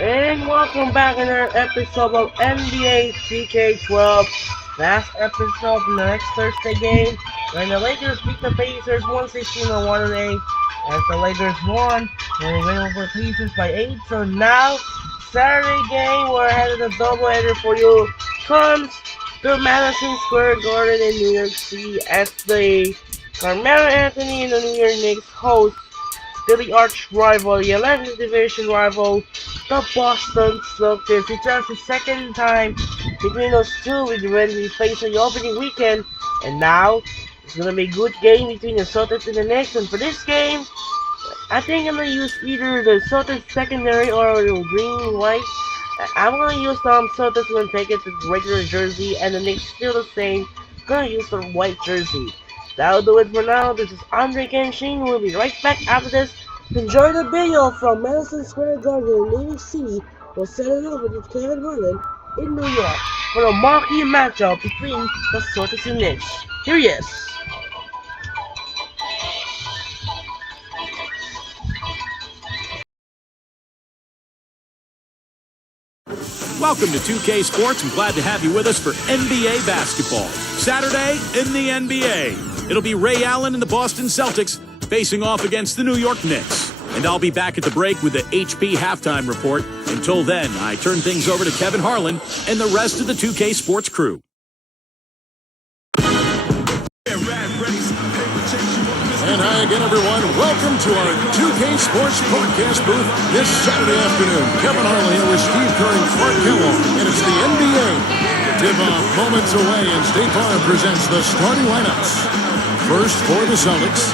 And welcome back in another episode of NBA 2K12. Last episode from the next Thursday game, when the Lakers beat the Pacers 116-108, as the Lakers won, and they went over the Pacers by 8. So now, Saturday game, we're headed a doubleheader for you, comes to Madison Square Garden in New York City as the Carmelo Anthony and the New York Knicks host the arch rival, the 11th division rival, the Boston Celtics. It's just the second time between those two when we face in the opening weekend, and now it's gonna be a good game between the Celtics and the Knicks. And for this game, I think I'm gonna use either the Celtics secondary or the green and white. I'm gonna use Celtics gonna take it to the regular jersey, and the Knicks still the same. Gonna use the white jersey. That'll do it for now. This is Andre Kenshin. We'll be right back after this. Enjoy the video from Madison Square Garden in New York City. We'll set it over to Kevin Harlan in New York for a marquee matchup between the Celtics and Knicks. Here he is. Welcome to 2K Sports. I'm glad to have you with us for NBA basketball. Saturday in the NBA. It'll be Ray Allen and the Boston Celtics facing off against the New York Knicks. And I'll be back at the break with the HP halftime report. Until then, I turn things over to Kevin Harlan and the rest of the 2K Sports crew. And hi again, everyone. Welcome to our 2K Sports broadcast booth this Saturday afternoon. Kevin Harlan here with Steve Kerr and Clark Kellogg, and it's the NBA. Tip-off moments away, and State Farm presents the starting lineups. First for the Celtics,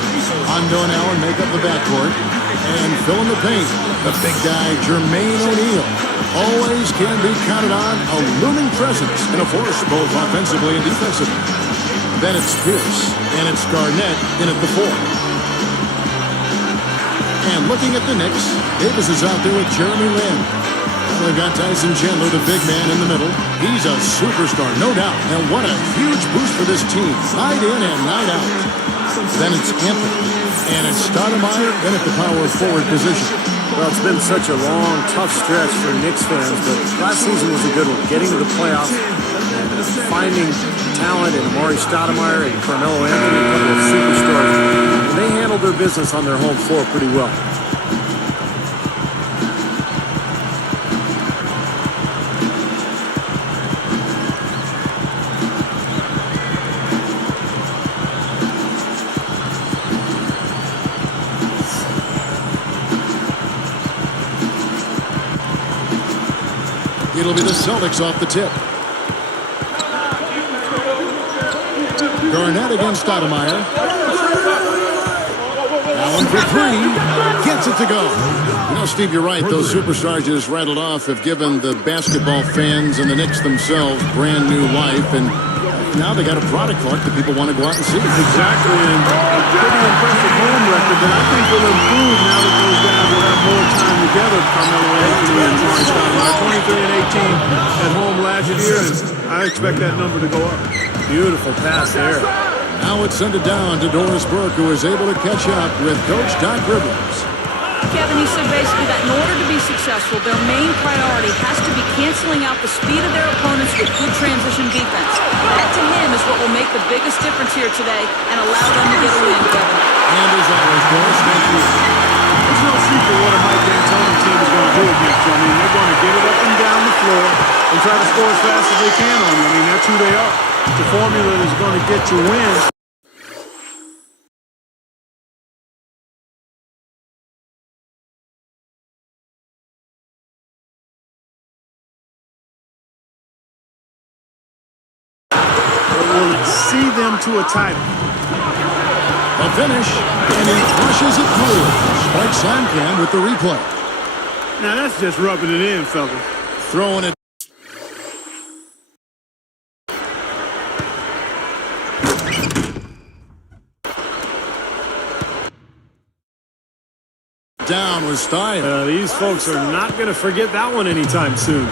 Hondo and Allen make up the backcourt, and filling the paint, the big guy Jermaine O'Neal. Always can be counted on, a looming presence and a force both offensively and defensively. Then it's Pierce, and it's Garnett in at the 4. And looking at the Knicks, Davis is out there with Jeremy Lin. They've got Tyson Chandler, the big man, in the middle. He's a superstar, no doubt. And what a huge boost for this team, night in and night out. Then it's Anthony, and it's Stoudemire in at the power forward position. Well, it's been such a long, tough stretch for Knicks fans, but last season was a good one. Getting to the playoffs and finding talent in Amari Stoudemire and Carmelo Anthony, a couple of superstars. And they handled their business on their home floor pretty well. It'll be the Celtics off the tip. Garnett against Stoudemire. Allen for 3. Gets it to go. You know, Steve, you're right. Those superstars you just rattled off have given the basketball fans and the Knicks themselves brand new life. And now they got a product, Clark, that people want to go out and see. Exactly, and a pretty impressive home record that I think will improve now that those guys will have more time together. Carmelo Anthony and Amari Stoudemire, 23 and 18 at home last year, and I expect that number to go up. Beautiful pass there. Now it's sent it down to Doris Burke, who is able to catch up with Coach Doc Rivers. Kevin, he said basically that in order to be successful, their main priority has to be canceling out the speed of their opponents with good transition defense. That, to him, is what will make the biggest difference here today and allow them to get a win, Kevin. And as always, Doris, thank you. There's no secret what a Mike D'Antoni team is going to do against you. I mean, they're going to get it up and down the floor and try to score as fast as they can on you. I mean, that's who they are. The formula is going to get you wins. See them to a title. A finish, and he crushes it through. Spike Sankan with the replay. Now that's just rubbing it in, fellas. Throwing it. Down with style. These folks are not going to forget that one anytime soon.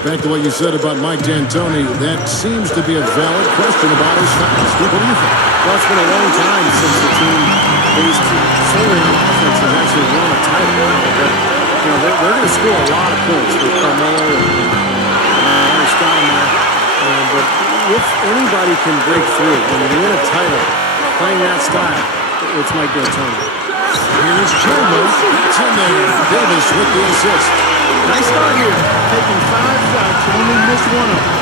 Back to what you said about Mike D'Antoni, that seems to be a valid question about his styles. Steve, what do you think? Well, it's been a long time since the team based solely on offense has actually won a title. But You know, they're going to score a lot of points with Carmelo and Stoudemire. But if anybody can break through when you win a title playing that style, it's Mike D'Antoni. Here's Chandler. It's in there. Davis with the assist. Nice start here. Taking 5 shots, only missed one of them.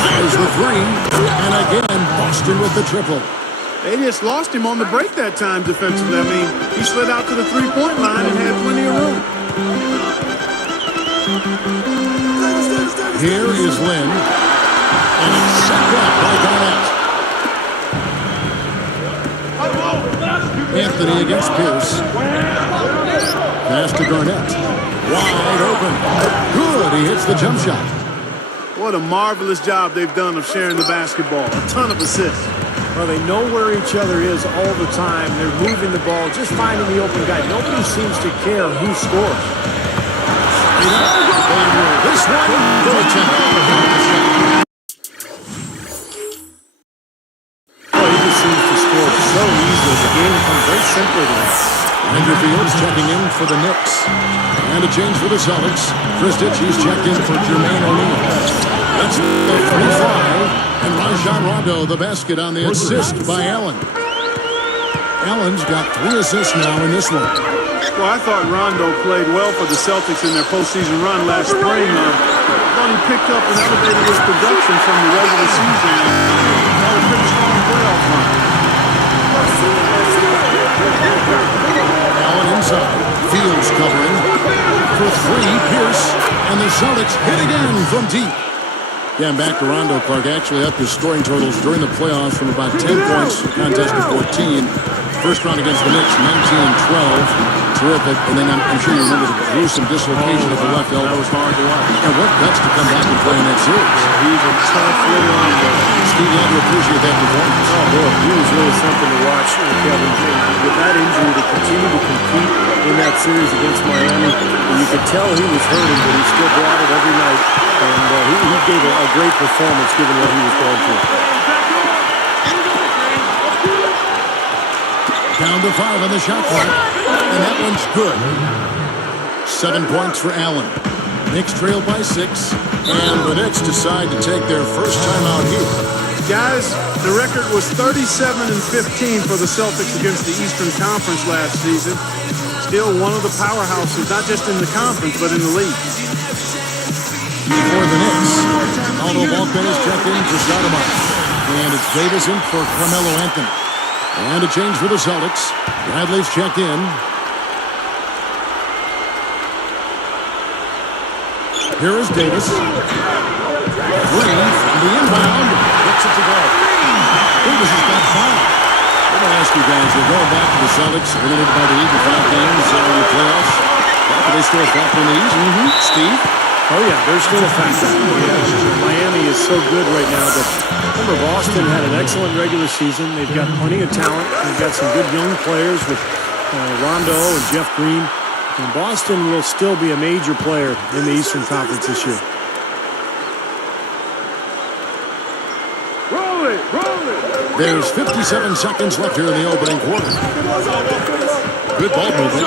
Fires the three. And again, Boston with the triple. They just lost him on the break that time defensively. I mean, he slid out to the three-point line and had plenty of room. Here is Lynn. And it's set back by Garnett. Anthony against Pierce. Pass to Garnett. Wide open. Good. He hits the jump shot. What a marvelous job they've done of sharing the basketball. A ton of assists. Well, they know where each other is all the time. They're moving the ball, just finding the open guy. Nobody seems to care who scores. This one, goaltender. Oh, he just seems to score so easily. The game comes very simply to him. Andrew Fields checking in for the Knicks. And a change for the Celtics. Chris Ditchy's checked in for Jermaine O'Neal. That's the 3-5. And Rajon Rondo, the basket on the assist by Allen. Allen's got 3 assists now in this one. Well, I thought Rondo played well for the Celtics in their postseason run last spring. I thought he picked up and elevated his production from the regular season. Had a pretty strong playoff run. Allen inside. Fields covering. For 3, Pierce. And the Celtics hit again from deep. Yeah, and back to Rondo. Clark actually upped his scoring totals during the playoffs from about 10 points, contest to 14. First round against the Knicks, 19-12. Terrific. And then I'm sure you remember the gruesome dislocation of the left elbow. That was hard to watch. And what guts to come back and play in that series. He's a tough little Rondo. Steve, you had to appreciate that performance. Oh, boy, he was really something to watch, Kevin. With that injury, to continue to compete in that series against Miami, you could tell he was hurting, but he still brought it every night. And he gave a great performance given what he was going through. Down to 5 on the shot clock. And that one's good. 7 points for Allen. Knicks trail by 6. And the Knicks decide to take their first time out here. Guys, the record was 37-15 for the Celtics against the Eastern Conference last season. Still one of the powerhouses, not just in the conference, but in the league. For the Knicks, although Balkan is checked in for Stoudemire. And it's Davis in for Carmelo Anthony. And a change for the Celtics. Bradley's checked in. Here is Davis. 3 from the inbound. Gets it to go. Davis has got 5. I'm going to ask you guys, you're going back to the Celtics, eliminated by the Heat in 5 games in the playoffs. Are they still a factor in the East? Steve? Oh, yeah, they're still a factor. Yeah. Miami is so good right now, but remember, Boston had an excellent regular season. They've got plenty of talent. They've got some good young players with Rondo and Jeff Green. And Boston will still be a major player in the Eastern Conference this year. There's 57 seconds left here in the opening quarter. Good ball movement.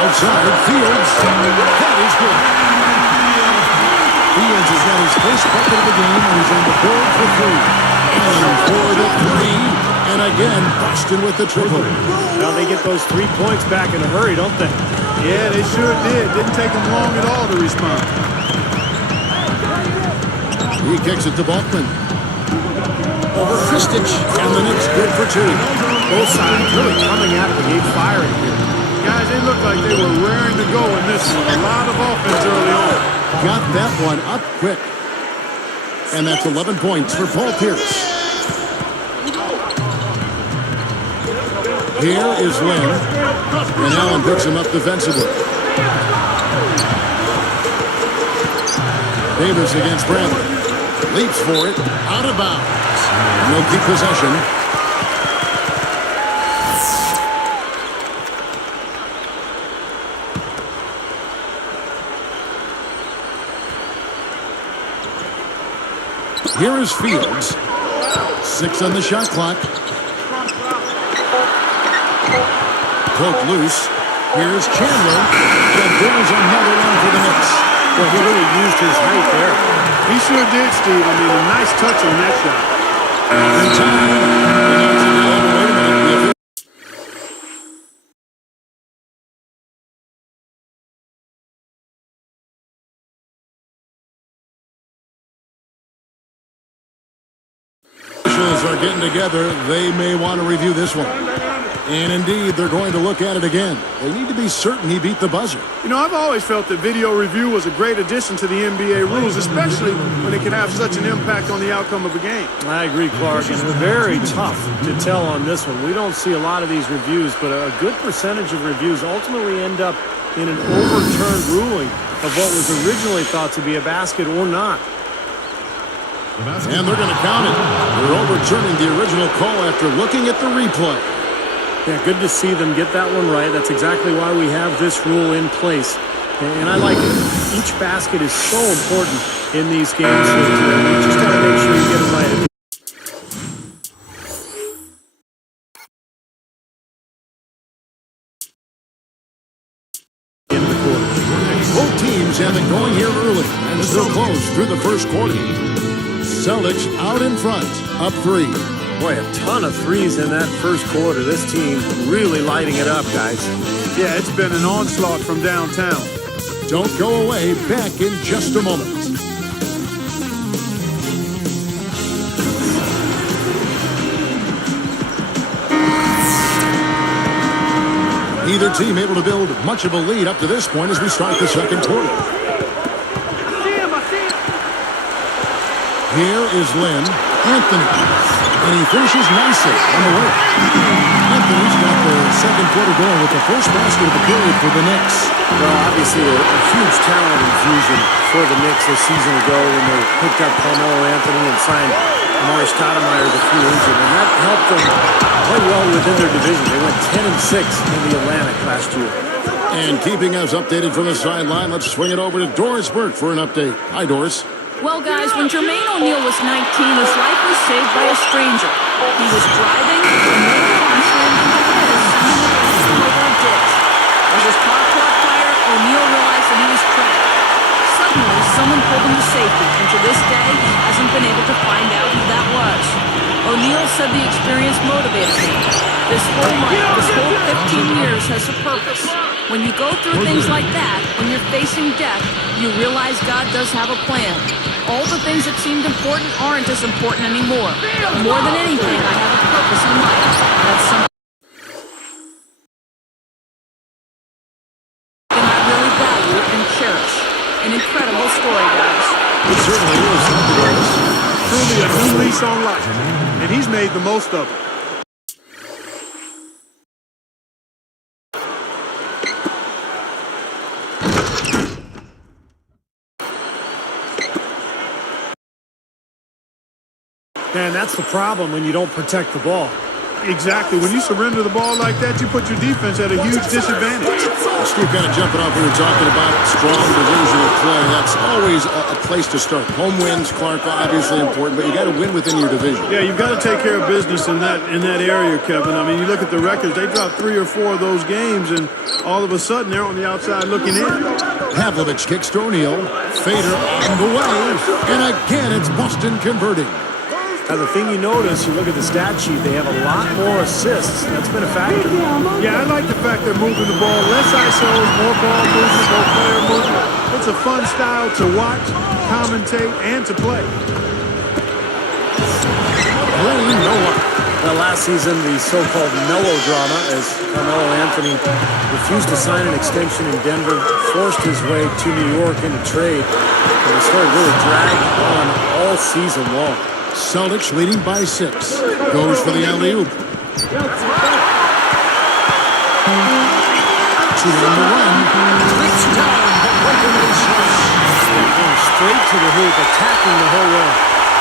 Outside, Fields. That is good. Fields has got his first bucket of the game, and he's on the board for 3. And for the 3. And again, Boston with the triple. Now they get those 3 points back in a hurry, don't they? Yeah, they sure did. Didn't take them long at all to respond. He kicks it to Balkman. Over Kristich. And the Knicks good for 2. Both sides really coming out of the gate firing here. Guys, they look like they were raring to go in this one. A lot of offense early on. Got that one up quick. And that's 11 points for Paul Pierce. Here is Lynn. And Allen picks him up defensively. Davis against Bradley. Leaps for it. Out of bounds. And they'll keep possession. Here is Fields. 6 on the shot clock. Poke loose. Here's Chandler. And there's another one for the Knicks. Well, he really used his height there. He sure did, Steve. I mean, a nice touch on that shot. In time. Wait a minute. Officials are getting together. They may want to review this one. And indeed, they're going to look at it again. They need to be certain he beat the buzzer. You know, I've always felt that video review was a great addition to the NBA rules, especially when it can have such an impact on the outcome of a game. I agree, Clark, and it's very tough to tell on this one. We don't see a lot of these reviews, but a good percentage of reviews ultimately end up in an overturned ruling of what was originally thought to be a basket or not. And they're going to count it. They're overturning the original call after looking at the replay. Yeah, good to see them get that one right. That's exactly why we have this rule in place. And I like it. Each basket is so important in these games. So you just got to make sure you get it right. In the quarter. Both teams have it going here early and still close through the first quarter. Celtics out in front, up 3. Boy, a ton of threes in that first quarter. This team really lighting it up, guys. Yeah, it's been an onslaught from downtown. Don't go away. Back in just a moment. Neither team able to build much of a lead up to this point as we start the second quarter. Here is Lynn. Anthony. And he finishes nicely on the way. Anthony's got the second quarter going with the first basket of the period for the Knicks. Well, obviously a huge talent infusion for the Knicks a season ago when they picked up Carmelo Anthony and signed Amari Stoudemire as a free agent. And that helped them play well within their division. They went 10-6 in the Atlantic last year. And keeping us updated from the sideline, let's swing it over to Doris Burke for an update. Hi, Doris. Well, guys, when Jermaine O'Neal was 19, his life was saved by a stranger. He was driving, and then the car slammed into his, sending him over a ditch. As his car caught fire, O'Neal realized that he was trapped. Suddenly, someone pulled him to safety, and to this day, he hasn't been able to find out who that was. O'Neal said the experience motivated him. This whole life, this whole 15 years has a purpose. When you go through things like that, when you're facing death, you realize God does have a plan. All the things that seemed important aren't as important anymore. More than anything, I have a purpose in life. That's something I really value and cherish. An incredible story, guys. It certainly is. Truly a new lease on life, and he's made the most of it. And that's the problem when you don't protect the ball. Exactly. When you surrender the ball like that, you put your defense at a huge disadvantage. Well, Steve, kind of jumping off, we were talking about strong divisional play. That's always a place to start. Home wins, Clark, obviously important, but you got to win within your division. Yeah, you've got to take care of business in that area, Kevin. I mean, you look at the records, they dropped 3 or 4 of those games, and all of a sudden they're on the outside looking in. Pavlovich kicks to O'Neal. Fader on the way. And again, it's Boston converting. Now, the thing you notice, you look at the stat sheet, they have a lot more assists. That's been a factor. Yeah, I like the fact they're moving the ball. Less ISOs, more ball movement, more player movement. It's a fun style to watch, commentate, and to play. Well, last season, the so-called melodrama, as Carmelo Anthony refused to sign an extension in Denver, forced his way to New York in a trade, and the story really dragged on all season long. Celtics leading by 6. Goes for the alley-oop. 2 on the run. It's down, but regulation. Going straight to the hoop, attacking the whole way.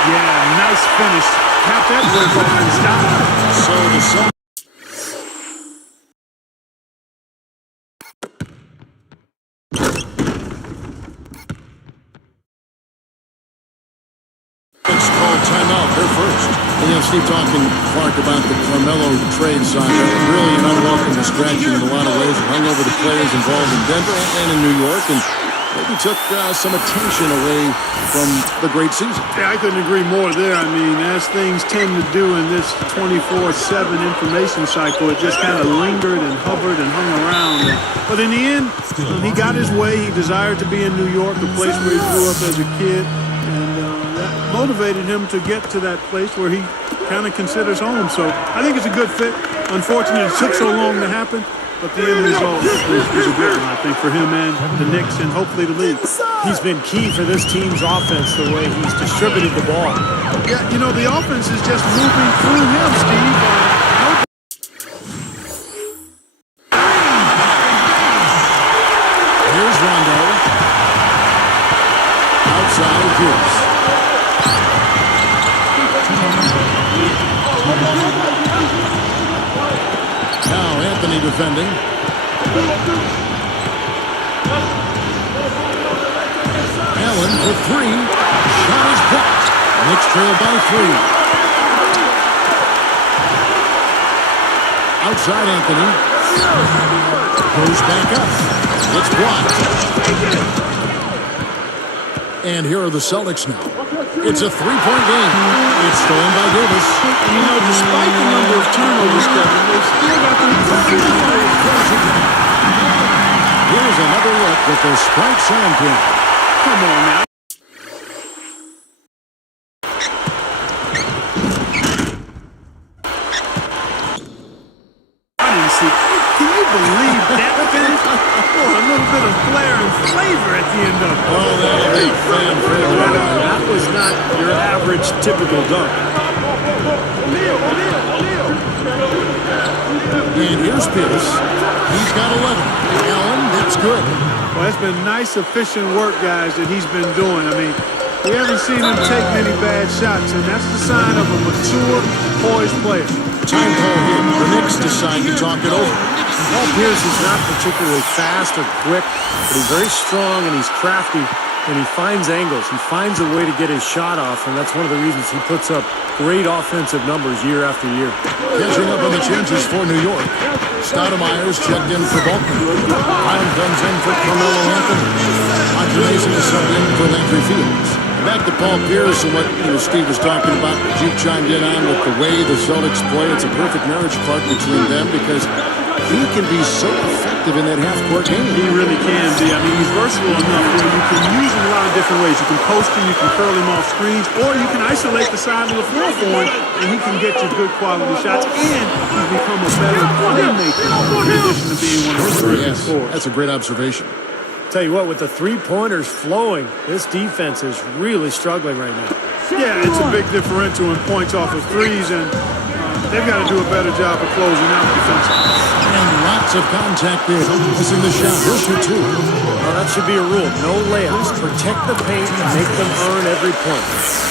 Yeah, nice finish. Cap that work off and stop. So the Celtics call time timeout. They're first. Steve, talking, Clark, about the Carmelo trade sign. Really an unwelcome distraction in a lot of ways. It hung over the players involved in Denver and in New York, and maybe took some attention away from the great season. Yeah, I couldn't agree more there. I mean, as things tend to do in this 24/7 information cycle, it just kind of lingered and hovered and hung around. But in the end, he got his way. He desired to be in New York, the place where he grew up as a kid. That motivated him to get to that place where he kind of considers home. So I think it's a good fit. Unfortunately, it took so long to happen, but the end result is a good one, I think, for him and the Knicks and hopefully the league. He's been key for this team's offense, the way he's distributed the ball. Yeah, the offense is just moving through him, Steve. Here's Rondo. Outside Pierce. Now Anthony defending. Allen for three. Shot is blocked. Knicks trail by 3. Outside Anthony. Goes back up. It's blocked. And here are the Celtics now. It's a 3-point game. It's stolen by Davis. And despite the number of turnovers, Kevin, they still got them. Here's another look with the strike sign print. Come on now. I didn't see. Can you believe that finish? Boy, a little bit of flair and flavor at the end of it. Oh, that'll be fan favorite. That was not your average, typical dunk. And here's Pierce. He's got 11. Allen, that's good. Well, it's been nice, efficient work, guys, that he's been doing. I mean, we haven't seen him take many bad shots, and that's the sign of a mature, poised player. Time call here. The Knicks decide to talk it over. Paul Pierce is not particularly fast or quick, but he's very strong and he's crafty, and he finds angles. He finds a way to get his shot off, and that's one of the reasons he puts up great offensive numbers year after year. Catching up on the changes for New York. Stoudemire's checked in for Baltimore. Brown comes in for Carmelo Anthony. Octonation is subbed in for Landry Fields. Back to Paul Pierce and what Steve was talking about, that you chimed in on with the way the Celtics play. It's a perfect marriage, Clark, between them because he can be so effective in that half-court game. He really can be. I mean, he's versatile enough where you can use him a lot of different ways. You can post him, you can curl him off screens, or you can isolate the side of the floor for him, and he can get you good quality shots, and he's become a better playmaker in addition to being one of the terrific scorers. That's a great observation. Tell you what, with the three-pointers flowing, this defense is really struggling right now. Yeah, it's a big differential in points off of threes, and they've got to do a better job of closing out defensively. And lots of contact there. Missing the shot. Here's your 2. Well, that should be a rule. No layups. Protect the paint and make them earn every point.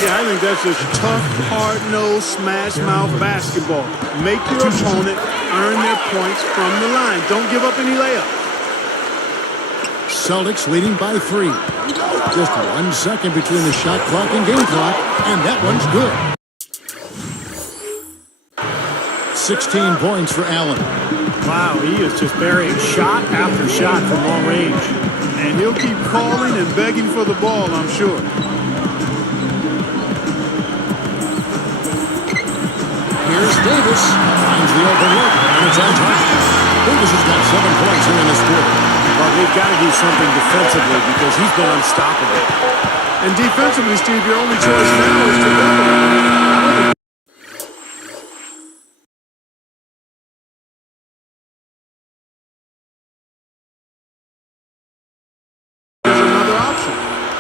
Yeah, I think that's just tough, hard-nosed, smash-mouth basketball. Make your opponent earn their points from the line. Don't give up any layups. Celtics leading by 3. Just 1 second between the shot clock and game clock, and that one's good. 16 points for Allen. Wow, he is just burying shot after shot from long range. And he'll keep calling and begging for the ball, I'm sure. Here's Davis. Finds the open look, and it's on target. Davis has got 7 points here in this quarter. Well, they've got to do something defensively because he's been unstoppable. And defensively, Steve, your only choice now is to go.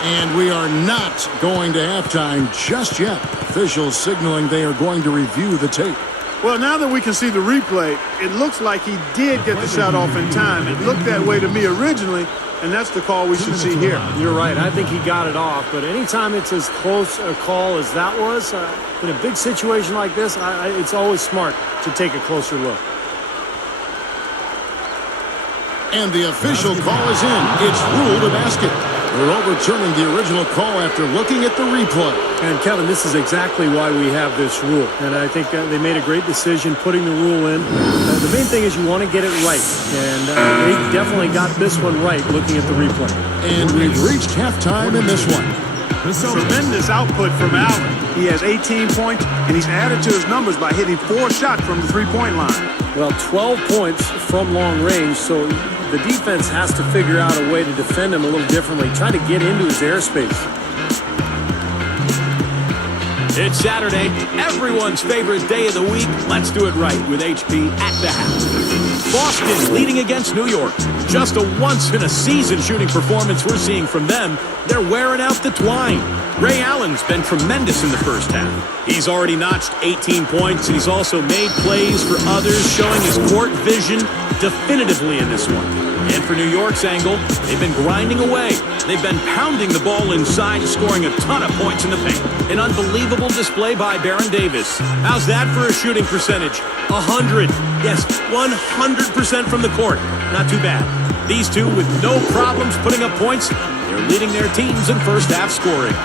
And we are not going to halftime just yet. Officials signaling they are going to review the tape. Well, now that we can see the replay, it looks like he did get the shot off in time. It looked that way to me originally, and that's the call we should see here. You're right. I think he got it off, but anytime it's as close a call as that was, in a big situation like this, it's always smart to take a closer look. And the official call is in. It's ruled a basket. They're overturning the original call after looking at the replay. And Kevin, this is exactly why we have this rule. And I think they made a great decision putting the rule in. The main thing is you want to get it right. And they definitely got this one right looking at the replay. And we've reached halftime in this one. Tremendous output from Allen. He has 18 points, and he's added to his numbers by hitting 4 shots from the three-point line. Well, 12 points from long range, so the defense has to figure out a way to defend him a little differently, try to get into his airspace. It's Saturday, everyone's favorite day of the week. Let's do it right with HP at the house. Boston leading against New York. Just a once-in-a-season shooting performance we're seeing from them. They're wearing out the twine. Ray Allen's been tremendous in the first half. He's already notched 18 points, and he's also made plays for others, showing his court vision definitively in this one. And for New York's angle, they've been grinding away. They've been pounding the ball inside, scoring a ton of points in the paint. An unbelievable display by Baron Davis. How's that for a shooting percentage? 100. Yes, 100% from the court. Not too bad. These two, with no problems putting up points, they're leading their teams in first half scoring.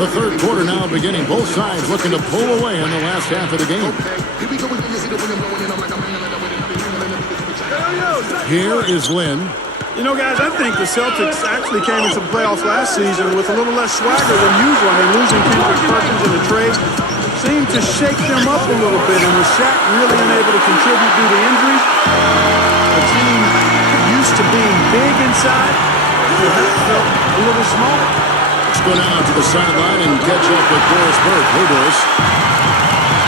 The third quarter now beginning. Both sides looking to pull away in the last half of the game. Here is Lynn. You know, guys, I think the Celtics actually came into the playoffs last season with a little less swagger than usual. I mean, losing Kendrick Perkins in the trade seemed to shake them up a little bit, and with Shaq really unable to contribute due to injuries, the team used to being big inside felt a little small. Let's go down to the sideline and catch up with Doris Burke. Hey, Doris.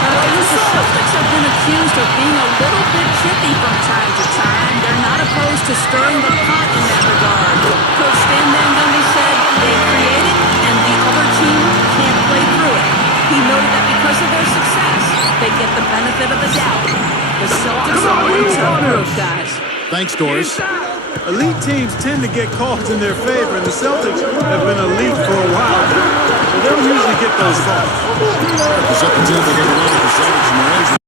The Celtics have been accused of being a little bit chippy from time to time. They're not opposed to stirring the pot in that regard. Coach Stan Van Gundy said they create it and the other team can't play through it. He noted that because of their success, they get the benefit of the doubt. The Celtics are one tough group, guys. Thanks, Doris. Elite teams tend to get calls in their favor, and the Celtics have been elite for a while. So they'll usually get those calls. It's up to 10 for number 1 of the Celtics in the range.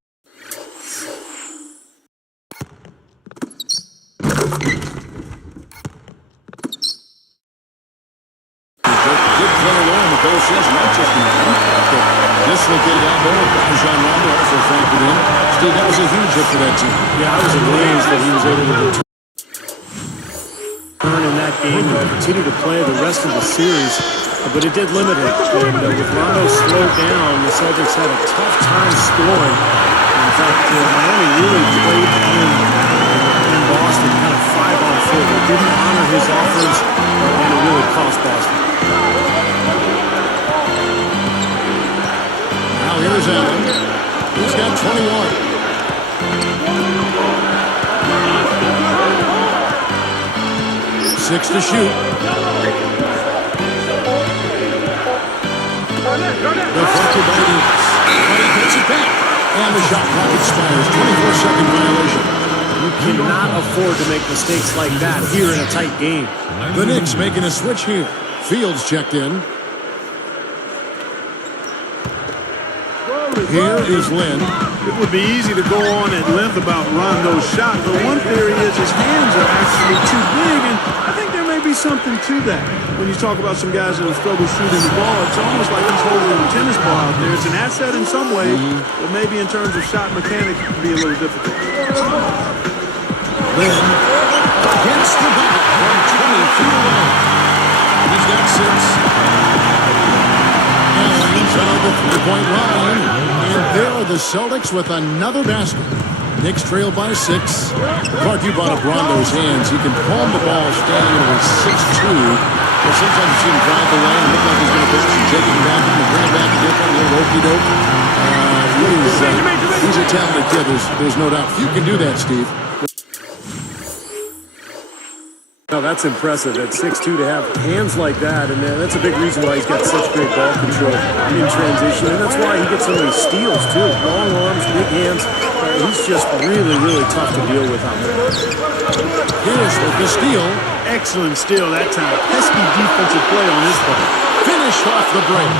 Good player there in the postseason, not just in the dislocated elbow. Rajon Rondo also factored in. Steve, that was a huge hit for that team. Yeah, I was amazed that he was able to return in that game and continue to play the rest of the series, but it did limit it. And with Rondo slowed down, the Celtics had a tough time scoring. In fact, Miami really played in Boston kind of 5-on-4. They didn't honor his offense, and it really cost Boston. Now here's Allen. He's got 21. 6 to shoot. Deflected by Davis. But he gets it back. And the shot clock expires. 24-second violation. You cannot afford to make mistakes like that here in a tight game. The Knicks making a switch here. Fields checked in. Here is Lynn. It would be easy to go on at length about Rondo's shot, but one theory is his hands are actually too big, and I think there may be something to that. When you talk about some guys that have struggled shooting the ball, it's almost like he's holding a tennis ball out there. It's an asset in some ways, but maybe in terms of shot mechanics, it can be a little difficult. Lynn against the bucket from 20 feet away. He's got 6. Allen's on the three-point line. And there are the Celtics with another basket. Knicks trail by 6. Clark, you brought up Rondo's hands. He can palm the ball standing with 6'2". But sometimes you see him drive the lane and look like he's going to pass and take it back and bring it back and get that little okey-doke. He's a talented kid. There's no doubt. You can do that, Steve. No, that's impressive at 6'2" to have hands like that, and that's a big reason why he's got such great ball control in transition, and that's why he gets so many steals too. Long arms, big hands. He's just really, really tough to deal with out there. Here's with the steal. Excellent steal that time. Pesky defensive play on this play. Finished off the break.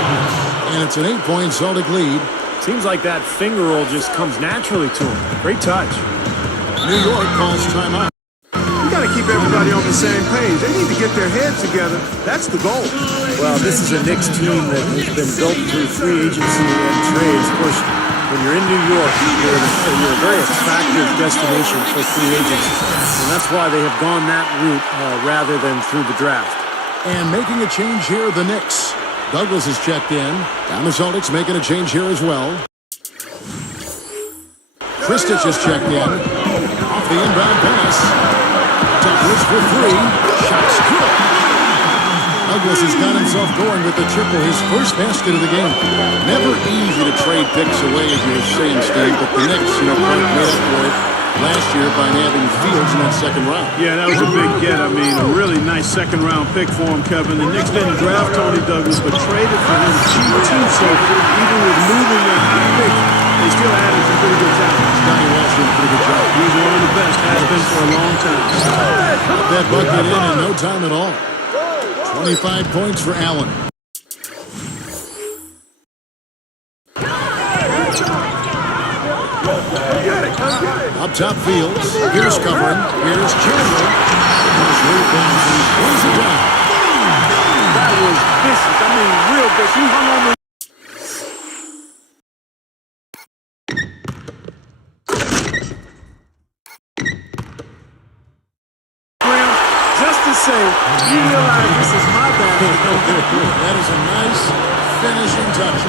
And it's an 8-point Celtic lead. Seems like that finger roll just comes naturally to him. Great touch. New York calls timeout. You got to keep everybody on the same page. They need to get their heads together. That's the goal. Well, this is a Knicks team that has been built through free agency and trades. Of course, when you're in New York, you're a very attractive destination for free agents. And that's why they have gone that route rather than through the draft. And making a change here, the Knicks. Douglas is checked in. And the Celtics making a change here as well. Kristich is checked in. Off the inbound pass. Douglas for three. Shot's good. Douglas has got himself going with the triple, his first basket of the game. Never easy to trade picks away, as you were saying, Steve, but the Knicks, made up for it last year by nabbing Fields in that second round. Yeah, that was a big get. I mean, a really nice second-round pick for him, Kevin. The Knicks didn't draft Tony Douglas, but traded for him cheap, too. So even with moving their high pick, they still added some pretty good talent. Scotty Walsh did a pretty good job. He's one of the best, has been for a long time. Got that bucket in no time at all. 25 points for Allen. Up top Fields. Here's covering. Here's Chandler. Here's rebounds and he brings it down. That was vicious. I mean, real vicious. He hung on the just to say, you realize this is my bad. That is a nice finishing touch.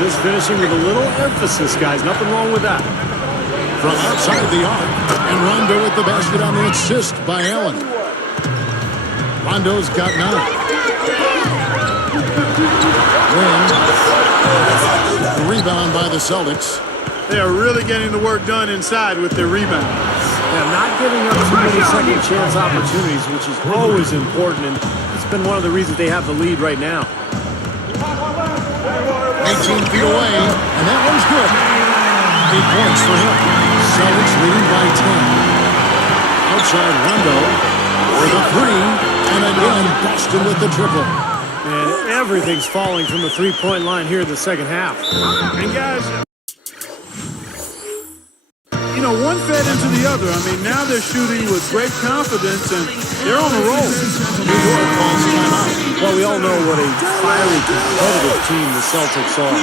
Just finishing with a little emphasis, guys. Nothing wrong with that. From outside the arc. And Rondo with the basket on the assist by Allen. Rondo's got 9. Win. Rebound by the Celtics. They are really getting the work done inside with their rebound. Yeah, not giving up too many second chance opportunities, which is always important, and it's been one of the reasons they have the lead right now. 18 feet away, and that one's good. 8 points for him. Celtics leading by 10. Outside Rondo for the 3, and again Boston with the triple. And everything's falling from the three-point line here in the second half. And guys, you know, one fed into the other. I mean, now they're shooting with great confidence, and they're on a roll. New York calls timeout. Well, we all know what a fiery, competitive team the Celtics are.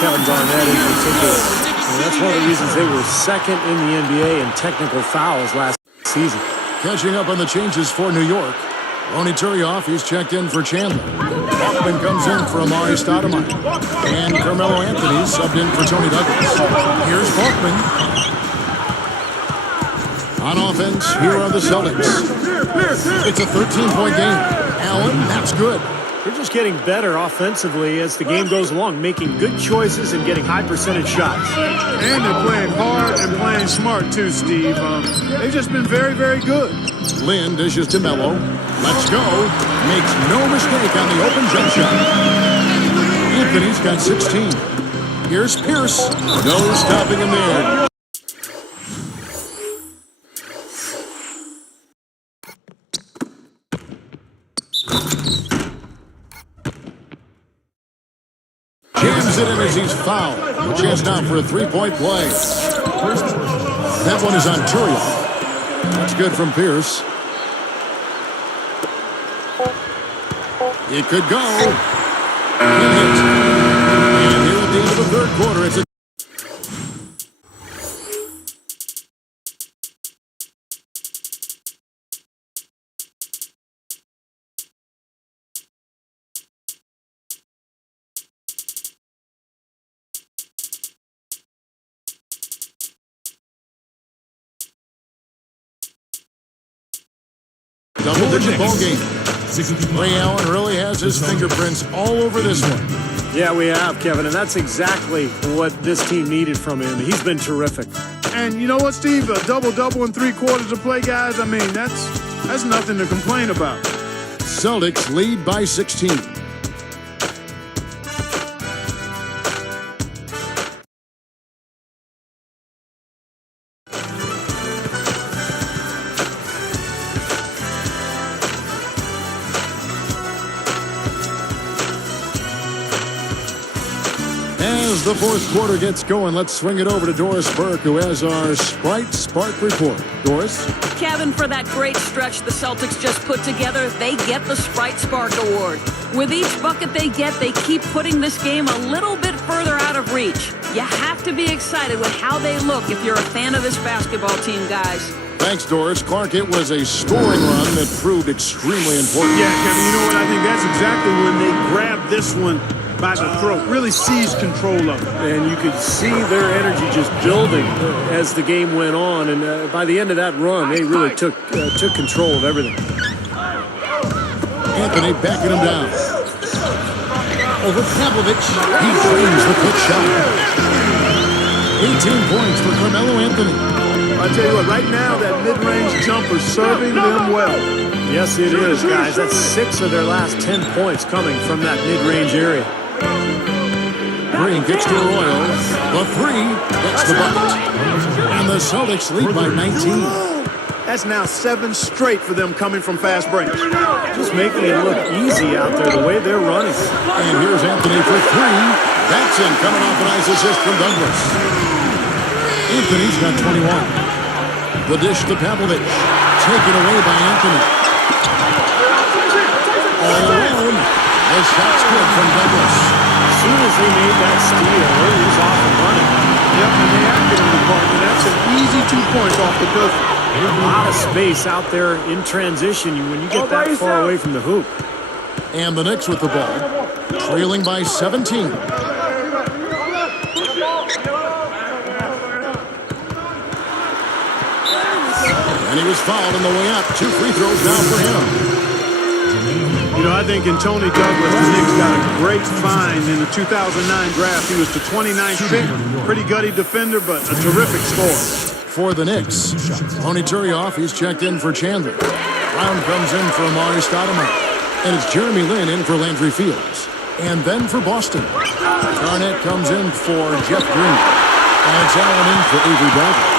Kevin Garnett in particular. And that's one of the reasons they were second in the NBA in technical fouls last season. Catching up on the changes for New York. Ronny Turioff, he's checked in for Chandler. Hoffman comes in for Amari Stoudemire. And Carmelo Anthony subbed in for Tony Douglas. Here's Falkman. On offense, here are the Celtics. It's a 13-point game. Allen, that's good. They're just getting better offensively as the game goes along, making good choices and getting high percentage shots. And they're playing hard and playing smart too, Steve. They've just been very, very good. Lynn dishes to Melo. Let's go. Makes no mistake on the open jump shot. Anthony's got 16. Here's Pierce. No stopping him there. Jams it in as he's fouled. A chance now for a three-point play. That one is on Turioff. That's good from Pierce. It could go. It hit. And here at the end of the third quarter, it's a double-digit ball game. Ray Allen really has his fingerprints all over this one. Yeah, we have, Kevin, and that's exactly what this team needed from him. He's been terrific. And you know what, Steve? A double-double in 3 quarters of play, guys. I mean, that's nothing to complain about. Celtics lead by 16. As the fourth quarter gets going, let's swing it over to Doris Burke, who has our Sprite Spark report. Doris? Kevin, for that great stretch the Celtics just put together, they get the Sprite Spark Award. With each bucket they get, they keep putting this game a little bit further out of reach. You have to be excited with how they look if you're a fan of this basketball team, guys. Thanks, Doris. Clark, it was a scoring run that proved extremely important. Yeah, Kevin, you know what? I think that's exactly when they grabbed this one by the throat, really seized control of it. And you could see their energy just building as the game went on. And by the end of that run, they really took control of everything. Anthony backing him down. Over Pavlovich. He drains the pitch shot. 18 points for Carmelo Anthony. I tell you what, right now that mid-range jumper serving them well. Yes, it is, guys. That's 6 of their last 10 points coming from that mid-range area. Green gets to Arroyo. The three gets the bucket. And the Celtics lead by 19. That's now 7 straight for them coming from fast break. Just making it look easy out there the way they're running. And here's Anthony for 3. That's in, coming off a nice assist from Douglas. Anthony's got 21. The dish to Pavlovich. Taken away by Anthony. All alone. The shot's good from Douglas. As soon as they made that steal, he was off and running. Yep, and they acted in the park, and that's an easy 2 points off the cuff. A lot of space out there in transition when you get that far away from the hoop. And the Knicks with the ball. Trailing by 17. And he was fouled on the way up. 2 free throws now for him. You know, I think in Tony Douglas, the Knicks got a great find in the 2009 draft. He was the 29th pick. Pretty gutty defender, but a terrific scorer. For the Knicks, Tony Turioff, he's checked in for Chandler. Brown comes in for Amari Stoudemire. And it's Jeremy Lin in for Landry Fields. And then for Boston, Garnett comes in for Jeff Green. And it's Allen in for Avery Bradley.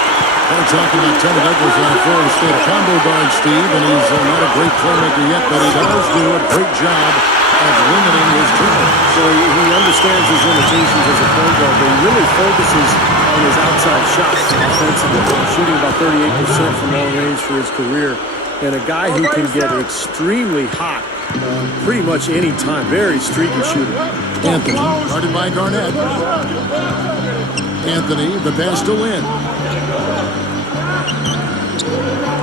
We're talking about Tony Douglas on the Florida State combo guard, Steve, and he's not a great playmaker yet, but he does do a great job of limiting his turnovers. So he understands his limitations as a point guard, but he really focuses on his outside shots offensively. He's shooting about 38% from long range for his career, and a guy who can get extremely hot pretty much any time. Very streaky shooter. Anthony, guarded by Garnett. Anthony, the pass to Lin.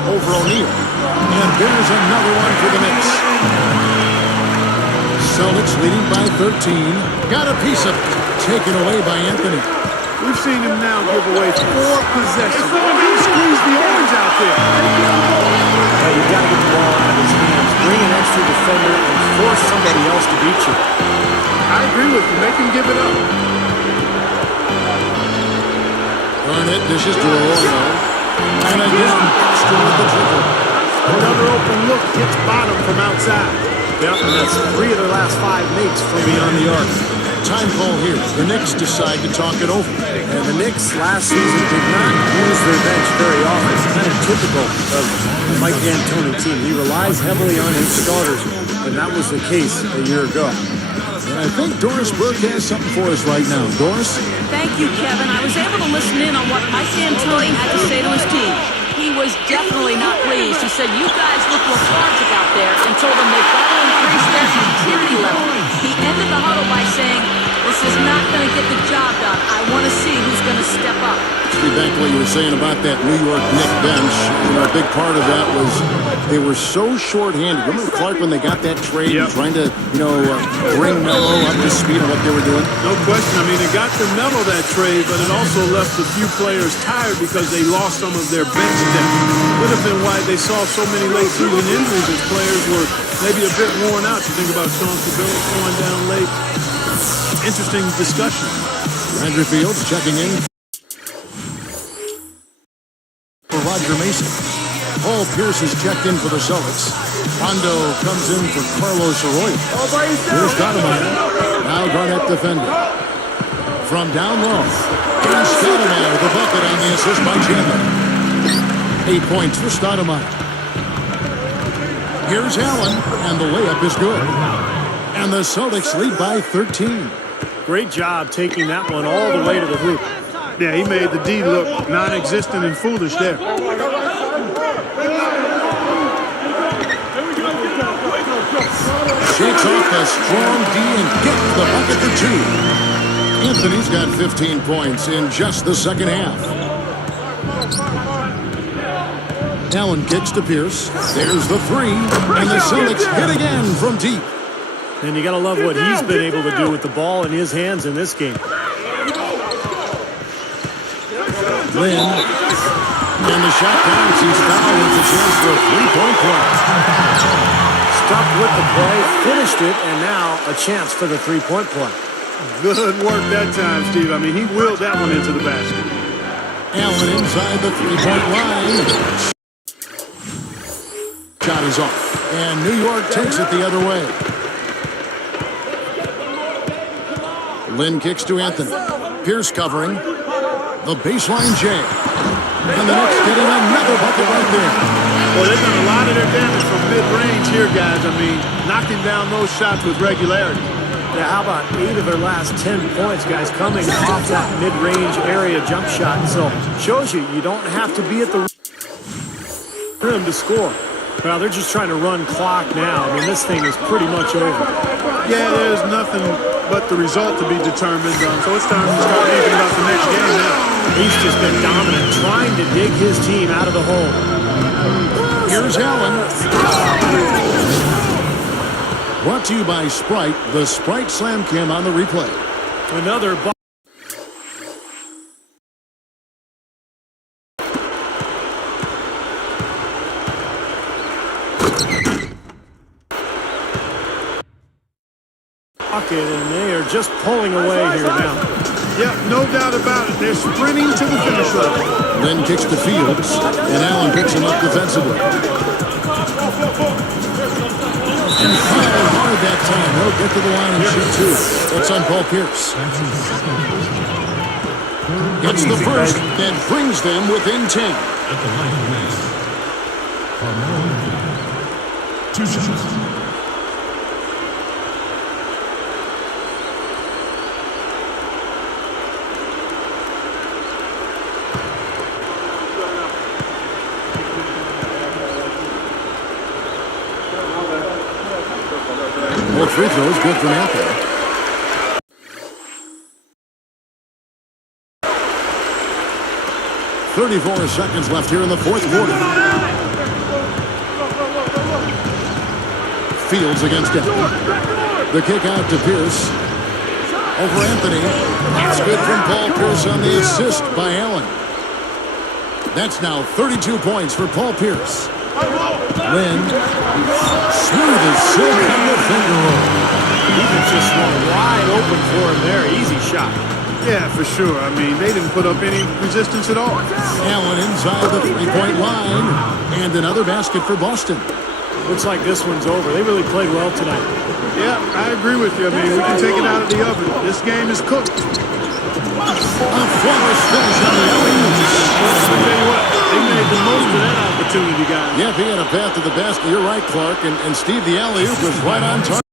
Over O'Neal. And there's another one for the Knicks. Celtics leading by 13. Got a piece of it. Taken away by Anthony. We've seen him now give away 4 possessions. He squeezed the orange out there. Well, you've got to get the ball out of his hands. Bring an extra defender and force somebody else to beat you. I agree with you. Make him give it up. Garnett dishes to Arroyo. And again, extra with the triple. Another open look hits bottom from outside. Yep, and that's 3 of their last 5 makes from beyond the arc. Time call here. The Knicks decide to talk it over. And the Knicks last season did not use their bench very often. It's kind of typical of the Mike D'Antoni team. He relies heavily on his starters, and that was the case a year ago. And I think Doris Burke has something for us right now. Doris? Thank you, Kevin. I was able to listen in on what Mike D'Antoni had to say to his team. He was definitely not pleased. He said, you guys look lethargic out there, and told them they've got to increase their activity level. He ended the huddle by saying, this is not going to get the job done. I want to see who's going to step up. Steve, back to what you were saying about that New York Knicks bench. You know, a big part of that was they were so short-handed. Remember Clark when they got that trade, trying to, bring Melo up to speed on what they were doing? No question. I mean, it got to Melo that trade, but it also left a few players tired because they lost some of their bench depth. Could have been why they saw so many late-season injuries as players were maybe a bit worn out. You think about Sean Cabillas going down late. Interesting discussion. Landry Fields checking in for Roger Mason. Paul Pierce is checked in for the Celtics. Rondo comes in for Carlos Arroyo. Here's Stoudemire. Now Garnett defending. From down low. Here's Stoudemire with the bucket on the assist by Chandler. 8 points for Stoudemire. Here's Allen, and the layup is good. And the Celtics lead by 13. Great job taking that one all the way to the hoop. Yeah, he made the D look non-existent and foolish there. Shakes off the strong D and gets the bucket for two. Anthony's got 15 points in just the second half. Allen kicks to Pierce. There's the three. And the Celtics hit again from deep. And you got to love what he's been able to do with the ball in his hands in this game. Lynn. And the shot counts. He's fouled with a chance for a three-point play. Stuck with the play, finished it, and now a chance for the three-point play. Good work that time, Steve. I mean, he willed that one into the basket. Allen inside the three-point line. Shot is off. And New York takes it the other way. Lynn kicks to Anthony. Pierce covering. The baseline J. And the Knicks getting another bucket right there. Well, they've done a lot of their damage from mid-range here, guys. I mean, knocking down those shots with regularity. Yeah, how about 8 of their last 10 points, guys, coming off that mid-range area jump shot. So, shows you don't have to be at the rim to score. Well, they're just trying to run clock now. I mean, this thing is pretty much over. Yeah, there's nothing but the result to be determined. So it's time to start thinking about the next game now. He's just been dominant, trying to dig his team out of the hole. Here's Allen. Brought to you by Sprite, the Sprite Slam Cam on the replay. Another bucket, and they are just pulling away here now. Yep, no doubt about it. They're sprinting to the finish line. Lynn kicks to Fields, and Allen picks him up defensively. And fouled hard that time. He'll get to the line and shoot two. That's on Paul Pierce. It's the first that brings them within 10. At the line of miss. Carmelo. 2 shots. More free throws, good for Anthony. .34 seconds left here in the fourth quarter. Fields against him. The kick out to Pierce. Over Anthony. That's good from Paul Pierce on the assist by Allen. That's now 32 points for Paul Pierce. Lynn. Smooth as silk on the finger roll. Defense just swung wide open for him there. Easy shot. Yeah, for sure. I mean, they didn't put up any resistance at all. Allen inside the three-point line. And another basket for Boston. Looks like this one's over. They really played well tonight. Yeah, I agree with you. I mean, we can take it out of the oven. This game is cooked. A flawless finish on the alley-oop. I'll tell you what, they made the most of that opportunity, guys. Yeah, if he had a path to the basket, you're right, Clark. And Steve, the alley-oop was right on target.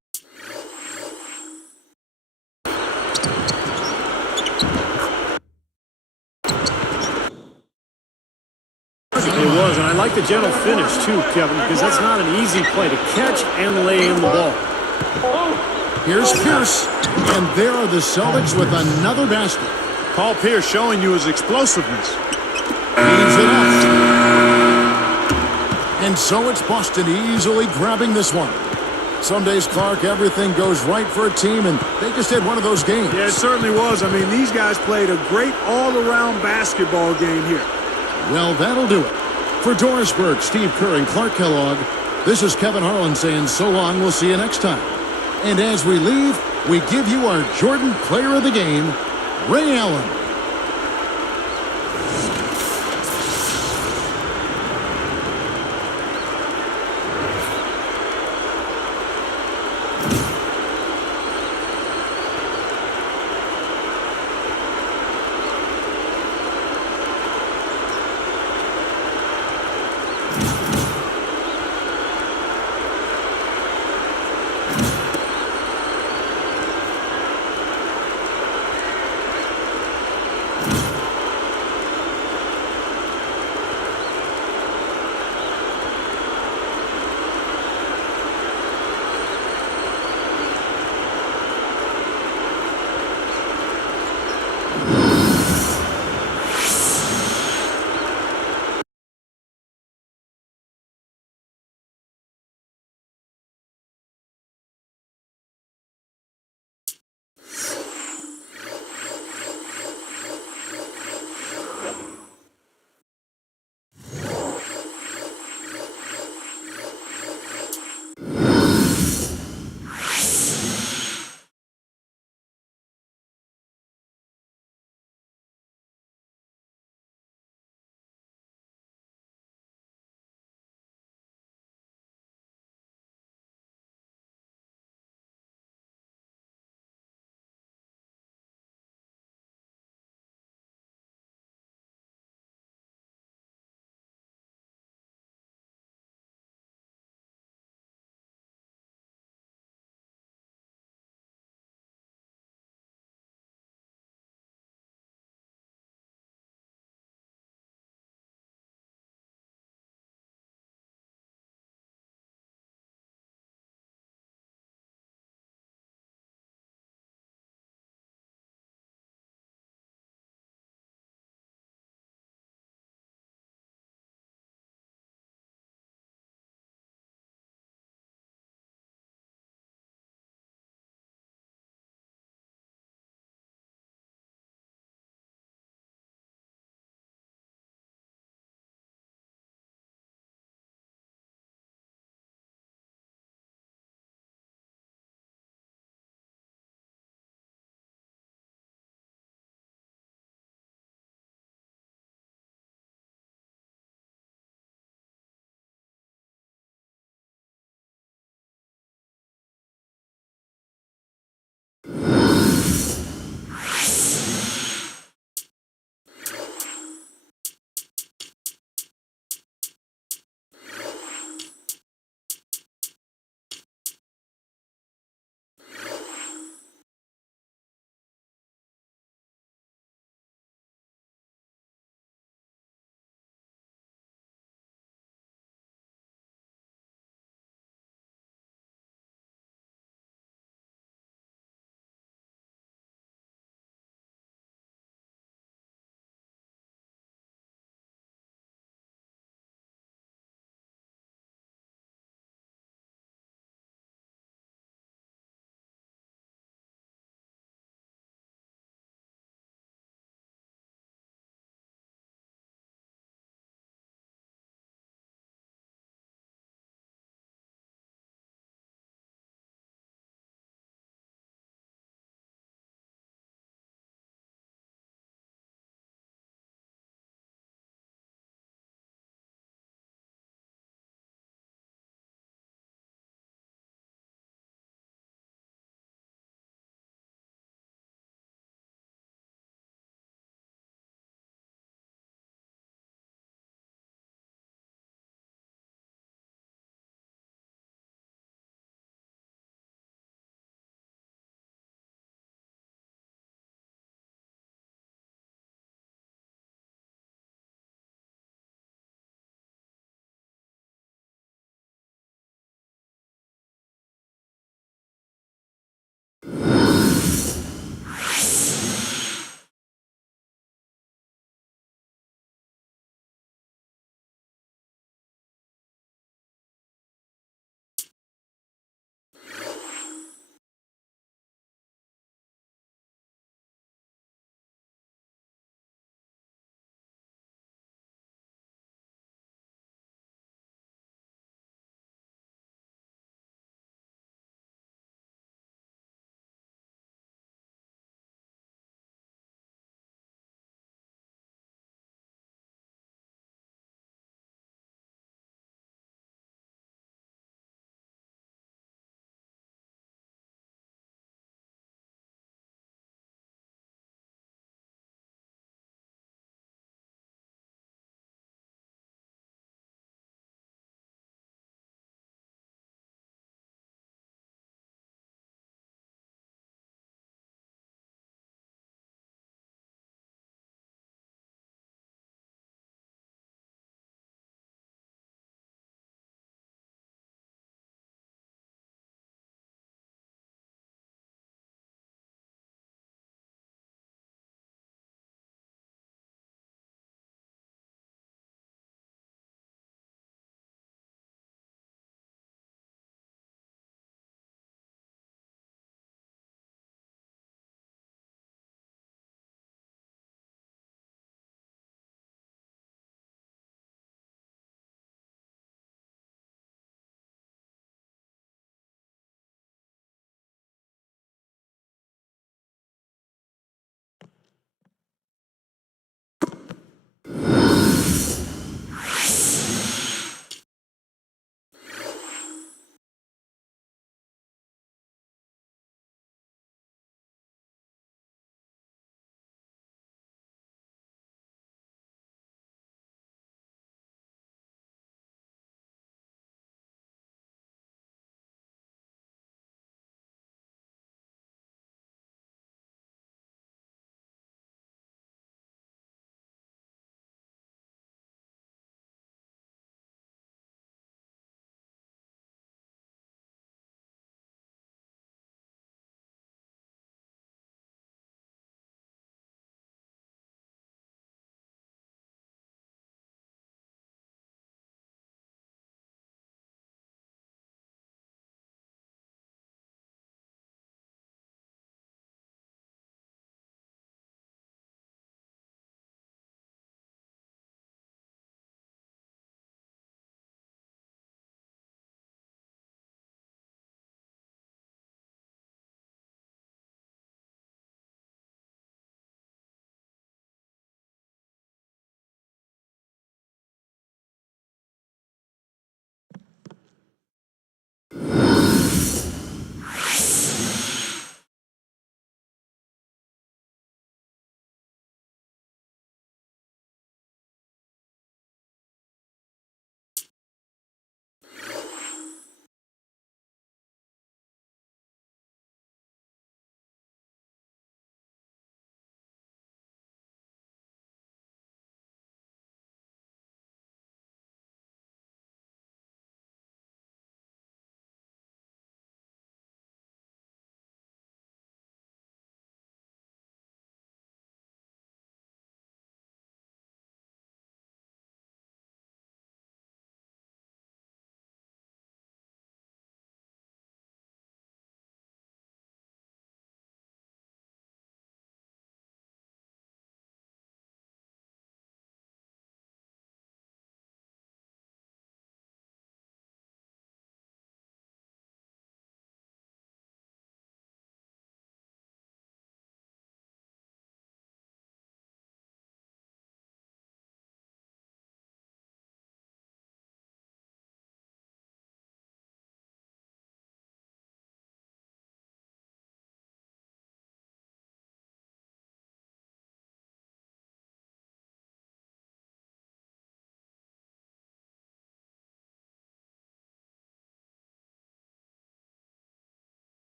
It was, and I like the gentle finish too, Kevin, because that's not an easy play to catch and lay in the ball. Here's Pierce, and there are the Celtics with another basket. Paul Pierce showing you his explosiveness. Leaves it up. And so it's Boston easily grabbing this one. Some days, Clark, everything goes right for a team, and they just had one of those games. Yeah, it certainly was. I mean, these guys played a great all-around basketball game here. Well, that'll do it. For Dorisburg, Steve Kerr, and Clark Kellogg, this is Kevin Harlan saying so long. We'll see you next time. And as we leave, we give you our Jordan Player of the Game, Ray Allen.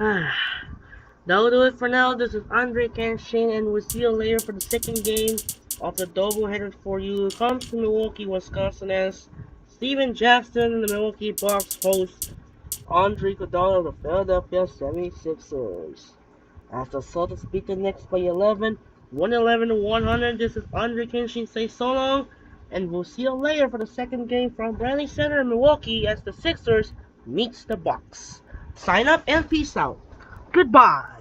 That'll do it for now. This is Andre Kanshin, and we'll see you later for the second game of the doubleheader for you. It comes to Milwaukee, Wisconsin, as Steven Jackson, the Milwaukee Bucks, host Andre Iguodala, the Philadelphia 76ers. As the Celtics beat the Knicks by 11, 111-100. This is Andre Kanshin. Say so long, and we'll see you later for the second game from Bradley Center in Milwaukee as the Sixers meets the Bucks. Sign up and peace out. Goodbye.